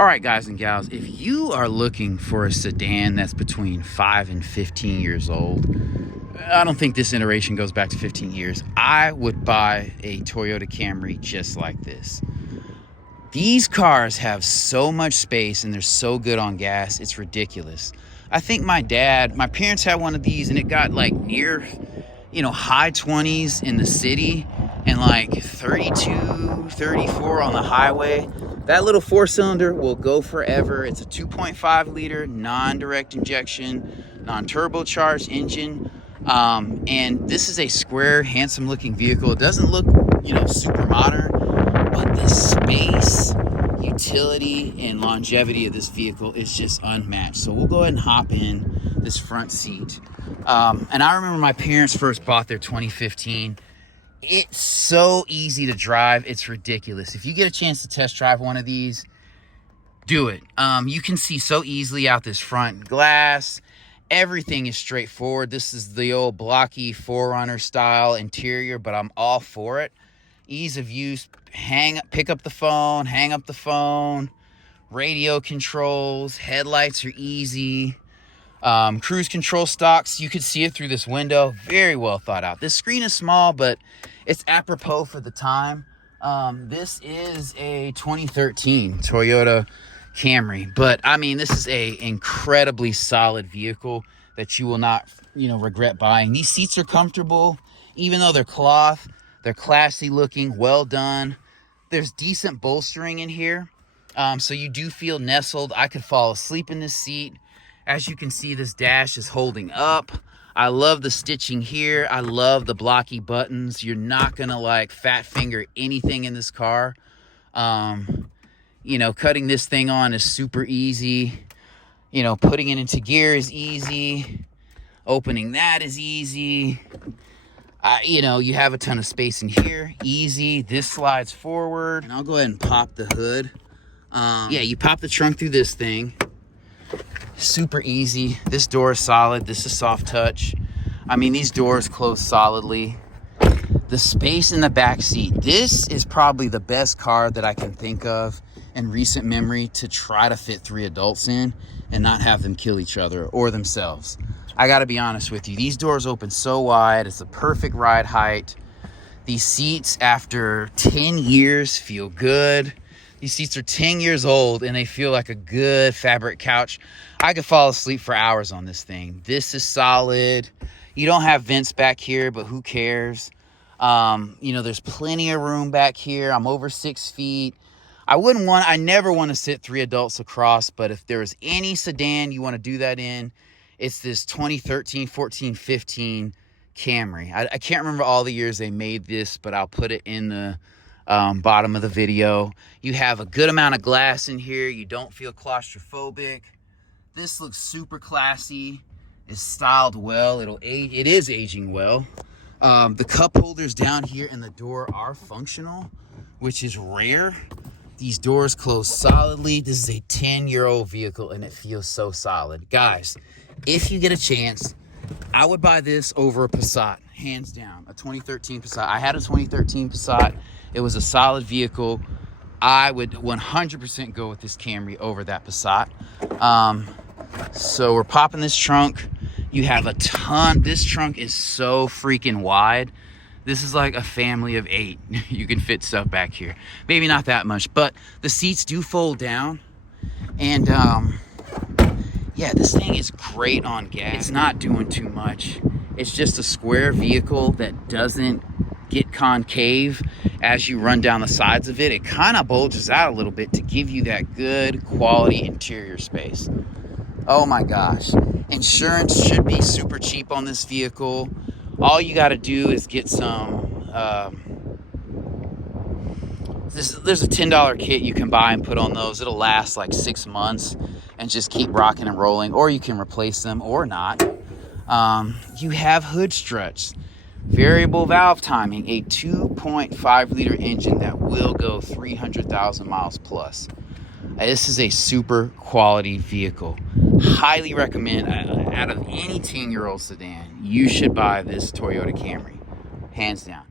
All right, guys and gals, if you are looking for a sedan that's between 5 and 15 years old, I don't think this iteration goes back to 15 years. I would buy a Toyota Camry just like this. These cars have so much space and they're so good on gas, it's ridiculous. I think my parents had one of these and it got like near, high 20s in the city and like 32, 34 on the highway. That little four-cylinder will go forever. It's a 2.5 liter non-direct injection, non-turbocharged engine. And this is a square, handsome looking vehicle. It doesn't look, super modern, but the space, utility, and longevity of this vehicle is just unmatched. So we'll go ahead and hop in this front seat. And I remember my parents first bought their 2015. It's so easy to drive. It's ridiculous. If you get a chance to test drive one of these, do it. You can see so easily out this front glass. Everything is straightforward. This is the old blocky 4Runner style interior, but I'm all for it. Ease of use. Pick up the phone, hang up the phone. Radio controls. Headlights are easy. Cruise control stalks, you could see it through this window. Very well thought out. This screen is small, but it's apropos for the time. This is a 2013 Toyota Camry, but I mean, this is a incredibly solid vehicle that you will not, regret buying. These seats are comfortable, even though they're cloth. They're classy looking, well done. There's decent bolstering in here, so you do feel nestled. I could fall asleep in this seat. As you can see, this dash is holding up. I love the stitching here. I love the blocky buttons. You're not gonna fat finger anything in this car. Cutting this thing on is super easy. Putting it into gear is easy. Opening that is easy. You have a ton of space in here. Easy. This slides forward. And I'll go ahead and pop the hood. You pop the trunk through this thing. Super easy. This door is solid. This is soft touch. I mean, these doors close solidly. The space in the back seat. This is probably the best car that I can think of in recent memory to try to fit 3 adults in and not have them kill each other or themselves. I got to be honest with you. These doors open so wide. It's a perfect ride height. These seats, after 10 years, feel good. These seats are 10 years old and they feel like a good fabric couch. I could fall asleep for hours on this thing. This is solid. You don't have vents back here, but who cares? There's plenty of room back here. I'm over 6 feet. I never want to sit 3 adults across, but if there's any sedan you want to do that in, it's this 2013, 14, 15 Camry. I can't remember all the years they made this, but I'll put it in the bottom of the video. You have a good amount of glass in here. You don't feel claustrophobic. This looks super classy. It's styled well. It is aging well. The cup holders down here in the door are functional, which is rare. These doors close solidly. This is a 10-year-old vehicle and it feels so solid. Guys, if you get a chance, I would buy this over a Passat, hands down. A 2013 Passat. I had a 2013 Passat. It was a solid vehicle. I would 100% go with this Camry over that Passat. So we're popping this trunk. You have a ton. This trunk is so freaking wide. This is like a family of 8. You can fit stuff back here. Maybe not that much, but the seats do fold down. And this thing is great on gas. It's not doing too much. It's just a square vehicle that doesn't get concave as you run down the sides of it. It kind of bulges out a little bit to give you that good quality interior space. Oh my gosh. Insurance should be super cheap on this vehicle. All you got to do is get some there's a $10 kit you can buy and put on those. It'll last like 6 months and just keep rocking and rolling, or you can replace them or not. You have hood struts, variable valve timing, a 2.5 liter engine that will go 300,000 miles plus. This is a super quality vehicle. Highly recommend. Out of any 10-year-old sedan, you should buy this Toyota Camry, hands down.